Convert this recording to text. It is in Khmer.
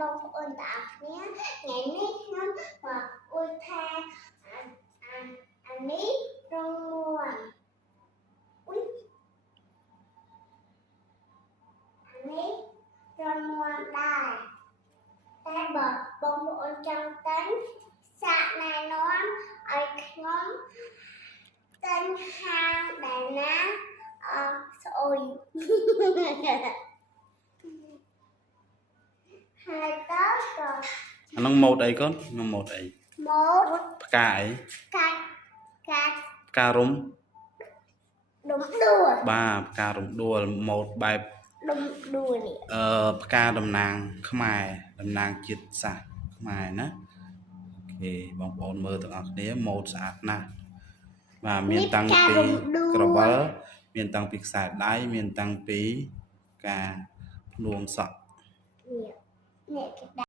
បងប្អូនទាំងអស់គ្នាថ្ងៃនេះខ្ញុំមកអួតថាអានេះរងមួនអ៊ុយអានេះរងមួនដែរតែបើបងប្អូនចង់ទិញសាកណែនាំឲ្យខ្ញុំទិញហាងដែលណាស្អុយហើយតើក៏អានឹងម៉ូតអីកូននឹងម៉ូតអីម៉ូតផ្កាអីផ្ការំដុំដួលបាទផ្ការំដួលម៉ូតបែបដុំដួលនេះផ្កាតំណាងខ្មែរតំណាងជាតិសាសន៍ខ្មែរណាអូខេបងប្អូនមើលទាំងអស់គ្នាម៉ូតស្អាតណាស់បាទមានតាំងពីក្រវិលមានតាំងពីខ្សែដៃមានតាំងពីការផ្នួងសក់នេះគេ